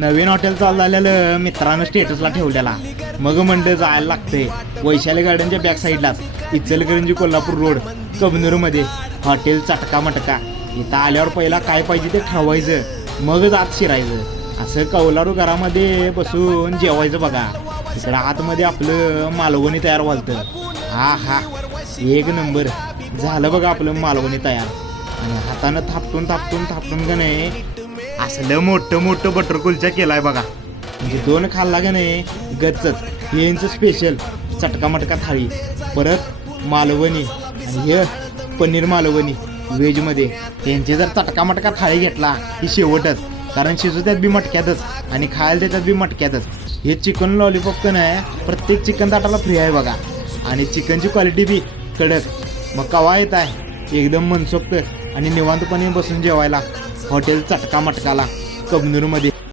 नवीन hotel चालू झालेलं मित्रानं स्टेटसला ठेवलेला. मग म्हणलं जायला लागतंय. वैशाली गार्डनच्या बॅक साईडलाच इचलकरंजी कोल्हापूर रोड कबनूरमध्ये हॉटेल चटका मटका. इथं आल्यावर पहिला काय पाहिजे ते ठरवायचं, मगच आत शिरायचं. असं कौलारू घरामध्ये बसून जेवायचं बघा. इकडं आतमध्ये आपलं मालवणी तयार व्हालतं. हा हा, एक नंबर झालं बघा आपलं मालवणी तयार. आणि हातानं थापटून थापटून थापटून का नाही असलं मोठं मोठं बटर कुलचा केलाय बघा. म्हणजे 2 खाल्ला का नाही गच्चच. यांचं स्पेशल चटका मटका थाळी, परत मालवणी आणि हे पनीर मालवणी व्हेजमध्ये. यांची जर चटका मटका थाळी घेतला की शेवटच, कारण शिजवत्यात बी मटक्यातच आणि खायला देतात बी मटक्यातच. हे चिकन लॉलीपॉप पण आहे, प्रत्येक चिकन ताटाला फ्री आहे बघा. आणि चिकनची क्वालिटी बी कडक. मग कवा येत आहे एकदम मनसोक्त आणि निवांतपणे बसून जेवायला हॉटेल चटका मटकाला कबनूरमध्ये.